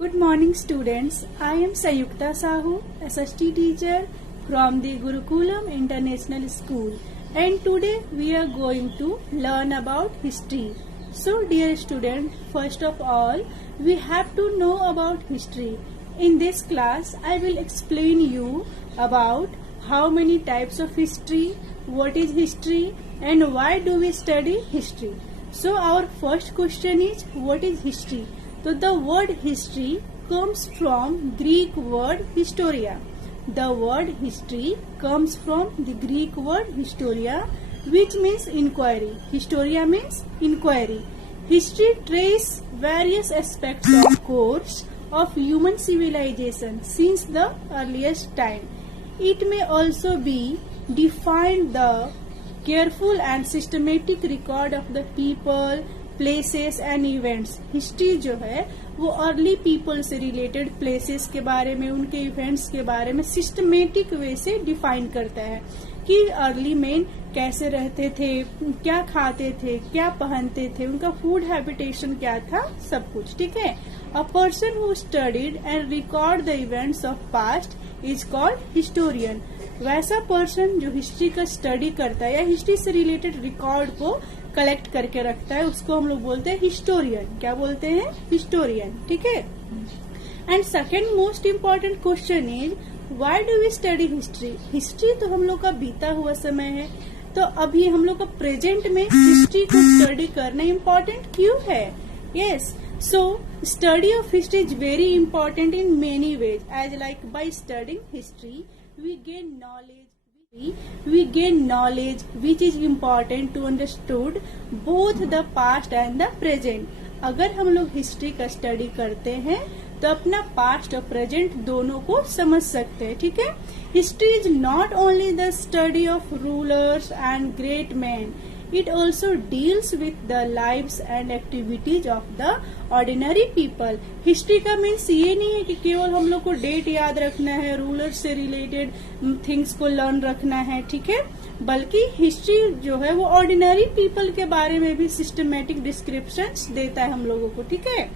Good morning students. I am Sayukta Sahu, SST teacher from the Gurukulam International School, and today we are going to learn about history. So dear students, first of all we have to know about history. In this class I will explain you about how many types of history, what is history and why do we study history. So our first question is, what is history? So the word history comes from Greek word historia. The word history comes from the Greek word historia, which means inquiry. Historia means inquiry. History traces various aspects of course of human civilization since the earliest time. It may also be defined the careful and systematic record of the people, places and events. History जो है वो early people से related places के बारे में, उनके events के बारे में सिस्टमेटिक वे से डिफाइन करता है कि अर्ली मैन कैसे रहते थे, क्या खाते थे, क्या पहनते थे, उनका फूड हैबिटेशन क्या था, सब कुछ. ठीक है. A person who studied and record the events of past is called historian. वैसा पर्सन जो हिस्ट्री का स्टडी करता है या हिस्ट्री से रिलेटेड रिकॉर्ड को कलेक्ट करके रखता है, उसको हम लोग बोलते हैं हिस्टोरियन. क्या बोलते हैं? हिस्टोरियन. ठीक है. And second most important question is, why do we study history? History तो हम लोग का बीता हुआ समय है, तो अभी हम लोग का प्रेजेंट में हिस्ट्री को स्टडी करना इम्पोर्टेंट क्यों है? Yes. So study of history is very important in many ways, as like by studying history we gain knowledge which is important to understood both the past and the present. अगर हम लोग history का study करते हैं तो अपना past और present दोनों को समझ सकते हैं. ठीक है. History is not only the study of rulers and great man, it also deals with the lives and activities of the ordinary people. History का मीन्स ये नहीं है कि केवल हम लोग को डेट याद रखना है, रूलर से रिलेटेड थिंग्स को लर्न रखना है. ठीक है. बल्कि हिस्ट्री जो है वो ऑर्डिनरी पीपल के बारे में भी सिस्टमेटिक डिस्क्रिप्शंस देता है हम लोगों को. ठीक है.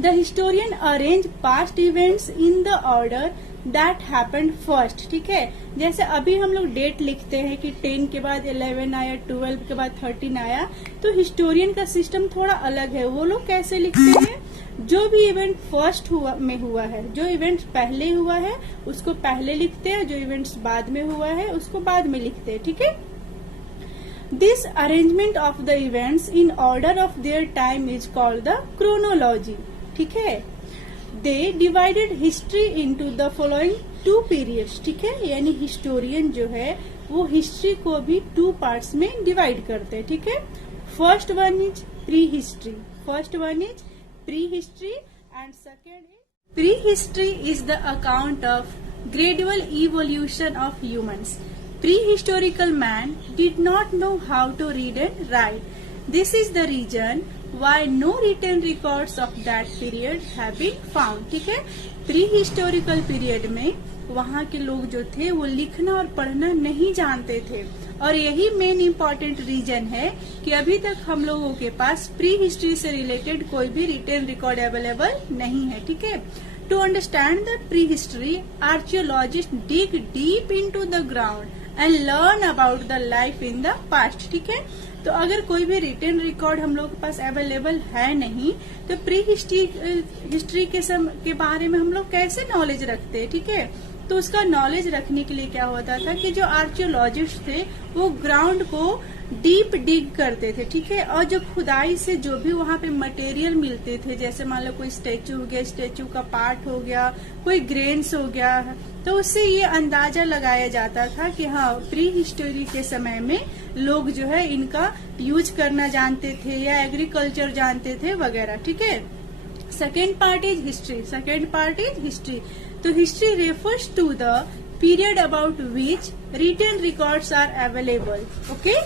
The historian arrange past events in the order that happened first. ठीक है. जैसे अभी हम लोग डेट लिखते हैं कि 10 के बाद 11 आया, 12 के बाद 13 आया, तो हिस्टोरियन का सिस्टम थोड़ा अलग है. वो लोग कैसे लिखते हैं? जो भी इवेंट फर्स्ट हुआ है, जो इवेंट पहले हुआ है उसको पहले लिखते हैं, जो इवेंट्स बाद में हुआ है उसको बाद में लिखते हैं. ठीक है. This arrangement of the events in order of their time is called the chronology. ठीक है. They divided history into the following 2 periods. ठीक है. यानी हिस्टोरियन जो है वो हिस्ट्री को भी 2 पार्ट्स में डिवाइड करते हैं. ठीक है. First one is pre history. And second is pre history is the account of gradual evolution of humans. Pre historical man did not know how to read and write. This is the reason why no written records of that period have been found. ठीक है. Pre historical period में वहाँ के लोग जो थे वो लिखना और पढ़ना नहीं जानते थे, और यही मेन इम्पोर्टेंट रीजन है कि अभी तक हम लोगों के पास प्री हिस्ट्री से रिलेटेड कोई भी रिटन रिकॉर्ड अवेलेबल नहीं है. ठीक है. To understand the pre history, archaeologist dig deep into the ground and learn about the life in the past. ठीक है. तो अगर कोई भी रिटन रिकॉर्ड हम लोग के पास अवेलेबल है नहीं, तो प्री हिस्ट्री के बारे में हम लोग कैसे नॉलेज रखते हैं? ठीक है. तो उसका नॉलेज रखने के लिए क्या होता था कि जो आर्कियोलॉजिस्ट थे वो ग्राउंड को डीप डिग करते थे. ठीक है. और जो खुदाई से जो भी वहाँ पे मटेरियल मिलते थे, जैसे मान लो कोई स्टेचू हो गया, स्टेचू का पार्ट हो गया, कोई ग्रेन्स हो गया, तो उससे ये अंदाजा लगाया जाता था कि हाँ प्री हिस्टोरी के समय में लोग जो है इनका यूज करना जानते थे या एग्रीकल्चर जानते थे वगैरह. ठीक है. Second part is history. तो history refers to the period about which written records are available. Okay.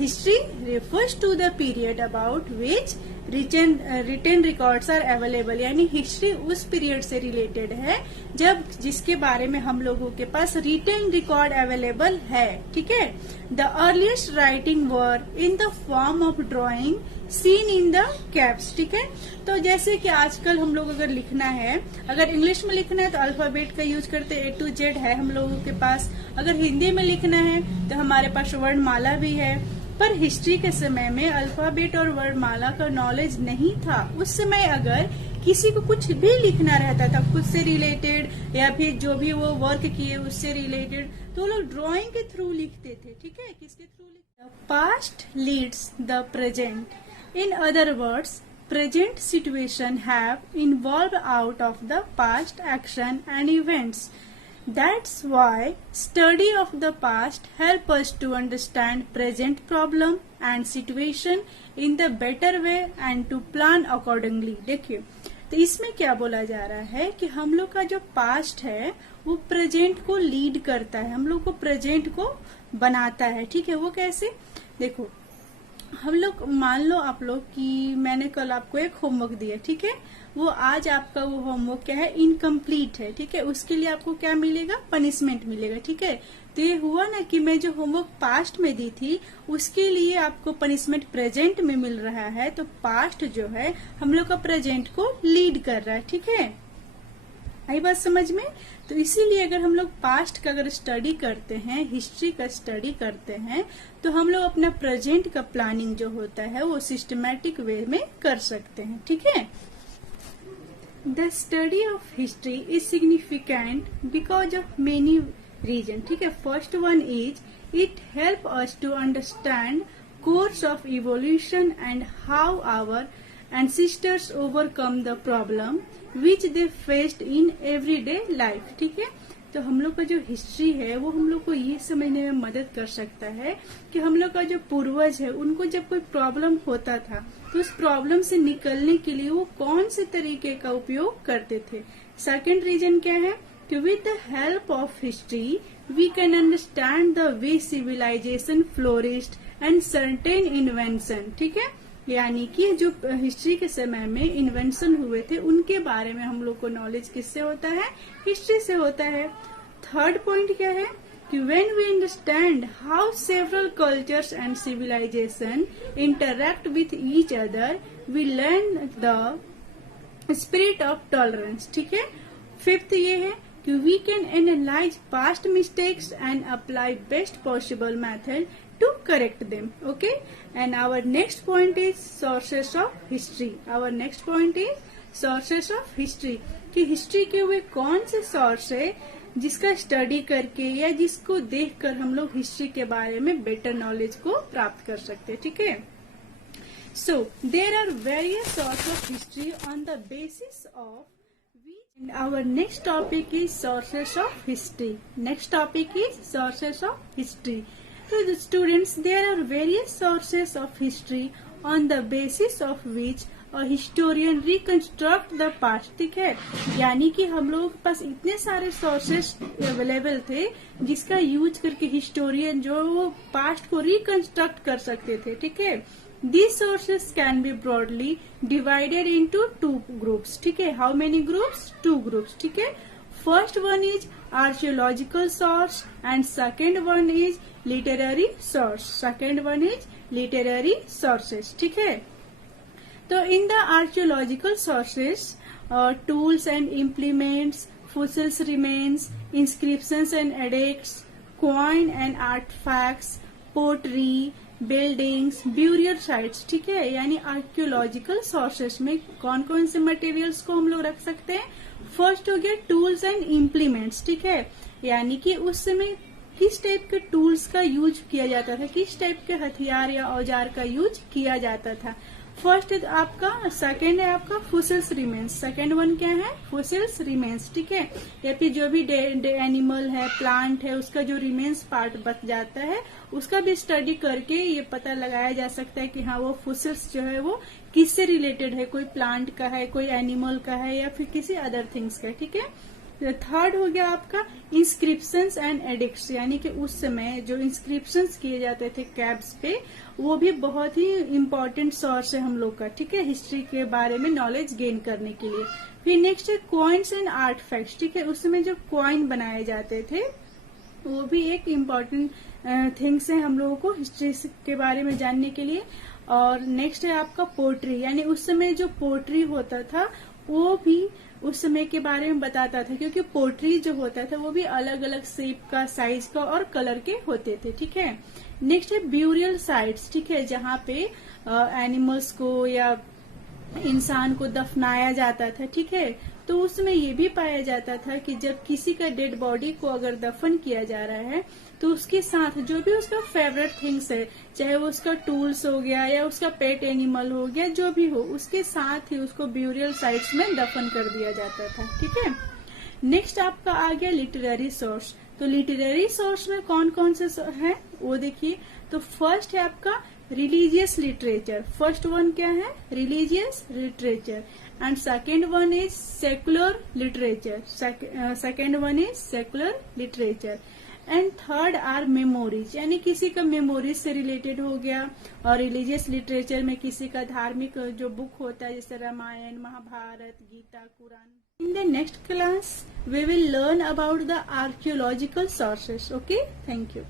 History refers to the period about which written records are available, यानी हिस्ट्री उस पीरियड से रिलेटेड है जब जिसके बारे में हम लोगों के पास रिटेन रिकॉर्ड अवेलेबल है। ठीक है। The earliest writing were in the form of drawing seen in the caps. ठीक है। तो जैसे कि आजकल हम लोग अगर लिखना है, अगर इंग्लिश में लिखना है तो अल्फाबेट का यूज करते A to Z है हम लोगों के पास। अगर हिंदी में लिखना है तो हमारे पास वर्णमाला भी है। पर हिस्ट्री के समय में अल्फाबेट और वर्णमाला का नॉलेज नहीं था। उस समय अगर किसी को कुछ भी लिखना रहता था खुद से रिलेटेड या फिर जो भी वो वर्क किए उससे रिलेटेड, तो लोग ड्राइंग के थ्रू लिखते थे। ठीक है। किसके थ्रू लिखते? Past leads the present. In other words, present situation have evolved out of the past action and events. That's why study of the past help us to understand present problem and situation in the better way and to plan accordingly. देखिए, तो इसमें क्या बोला जा रहा है कि हम लोग का जो पास्ट है वो प्रेजेंट को लीड करता है, हम लोग को प्रेजेंट को बनाता है। ठीक है। वो कैसे? देखो, हम लोग मान लो आप लोग कि मैंने कल आपको एक होमवर्क दिया। ठीक है। वो आज आपका वो होमवर्क क्या है, इनकम्प्लीट है। ठीक है। उसके लिए आपको क्या मिलेगा, पनिशमेंट मिलेगा। ठीक है। तो ये हुआ ना कि मैं जो होमवर्क पास्ट में दी थी उसके लिए आपको पनिशमेंट प्रेजेंट में मिल रहा है। तो पास्ट जो है हम लोग का प्रेजेंट को लीड कर रहा है। ठीक है। आई बात समझ में? तो इसीलिए अगर हम लोग पास्ट का अगर स्टडी करते हैं, हिस्ट्री का स्टडी करते हैं, तो हम लोग अपना प्रेजेंट का प्लानिंग जो होता है वो सिस्टमैटिक वे में कर सकते हैं। ठीक है। The study of history is significant because of many reason. ठीक है। First one is it help us to understand course of evolution and how our ancestors overcome the problem which they faced in everyday life। ठीक है। तो हम लोग का जो history है वो हम लोग को ये समझने में मदद कर सकता है कि हम लोग का जो पूर्वज है उनको जब कोई प्रॉब्लम होता था तो उस प्रॉब्लम से निकलने के लिए वो कौन से तरीके का उपयोग करते थे। सेकंड रीजन क्या है कि with the help of history we can understand the way civilization flourished and certain invention. ठीक है। यानी कि जो हिस्ट्री के समय में इन्वेंशन हुए थे उनके बारे में हम लोग को नॉलेज किससे होता है, हिस्ट्री से होता है। थर्ड पॉइंट क्या है कि when we understand how several cultures and civilization interact with each other we learn the spirit of tolerance. ठीक है। फिफ्थ ये है कि we can analyse past mistakes and apply best possible method to correct them. Okay. And our next point is sources of history. Our next point is sources of history. कि history के वे कौन से source है जिसका study करके या जिसको देखकर हम लोग हिस्ट्री के बारे में बेटर नॉलेज को प्राप्त कर सकते हैं। ठीक है। So there are various sources of history on the basis of which, and our next topic is sources of history. Next topic is sources of history. So the students, there are various sources of history on the basis of which a historian reconstruct the past। ठीक है। यानी कि हम लोगों के पास इतने सारे sources available थे जिसका यूज करके हिस्टोरियन जो वो पास्ट को रिकंस्ट्रक्ट कर सकते थे। ठीक है। These sources can be broadly divided into two groups। ठीक है। How many groups? Two groups। ठीक है। First one is archaeological source and second one is literary source। Second one is literary sources। ठीक है। तो in the archaeological sources, tools and implements, fossils remains, inscriptions and edicts, coin and artifacts, pottery, buildings, burial sites. ठीक है। यानी archaeological sources में कौन कौन से मटेरियल्स को हम लोग रख सकते हैं। फर्स्ट हो गया टूल्स एंड इम्प्लीमेंट्स। ठीक है। यानी कि उस समय किस टाइप के टूल्स का यूज किया जाता था, किस टाइप के हथियार या औजार का यूज किया जाता था। फर्स्ट है आपका, सेकेंड है आपका फॉसिल्स रिमेन्स। सेकेंड वन क्या है, फॉसिल्स रिमेन्स। ठीक है। या फिर जो भी एनिमल है, प्लांट है, उसका जो रिमेन्स पार्ट बच जाता है उसका भी स्टडी करके ये पता लगाया जा सकता है कि हाँ वो फॉसिल्स जो है वो किससे रिलेटेड है, कोई प्लांट का है, कोई एनिमल का है या फिर किसी अदर थिंग्स का। ठीक है। थर्ड हो गया आपका इंस्क्रिप्शंस एंड एडिक्ट्स, यानी कि उस समय जो इंस्क्रिप्शंस किए जाते थे कैब्स पे, वो भी बहुत ही इम्पोर्टेंट सोर्स है हम लोग का, ठीक है, हिस्ट्री के बारे में नॉलेज गेन करने के लिए। फिर नेक्स्ट है कॉइन्स एंड आर्टिफैक्ट्स, ठीक है, उस समय जो कॉइन बनाए जाते थे वो भी एक इम्पॉर्टेंट थिंग्स है हम लोगों को हिस्ट्री के बारे में जानने के लिए। और नेक्स्ट है आपका पोट्री, यानी उस समय जो पोट्री होता था वो भी उस समय के बारे में बताता था, क्योंकि पोट्री जो होता था वो भी अलग अलग शेप का, साइज का और कलर के होते थे, ठीक है। नेक्स्ट है ब्यूरियल साइट्स, ठीक है, जहाँ पे एनिमल्स को या इंसान को दफनाया जाता था, ठीक है। तो उसमें ये भी पाया जाता था कि जब किसी का डेड बॉडी को अगर दफन किया जा रहा है तो उसके साथ जो भी उसका फेवरेट थिंग्स है, चाहे वो उसका टूल्स हो गया या उसका पेट एनिमल हो गया, जो भी हो, उसके साथ ही उसको ब्यूरियल साइट्स में दफन कर दिया जाता था, ठीक है। नेक्स्ट आपका आ गया लिटरेरी सोर्स। तो लिटरेरी सोर्स में कौन कौन से हैं वो देखिए। तो फर्स्ट है आपका रिलीजियस लिटरेचर। फर्स्ट वन क्या है? Religious literature. And second one is secular literature. Second one is secular literature. And third are memories, यानी किसी का मेमोरीज से रिलेटेड हो गया। और रिलीजियस लिटरेचर में किसी का धार्मिक जो बुक होता है, जैसे Ramayan, Mahabharat, Gita, Quran. In the next class, we will learn about the archaeological sources. Okay, thank you.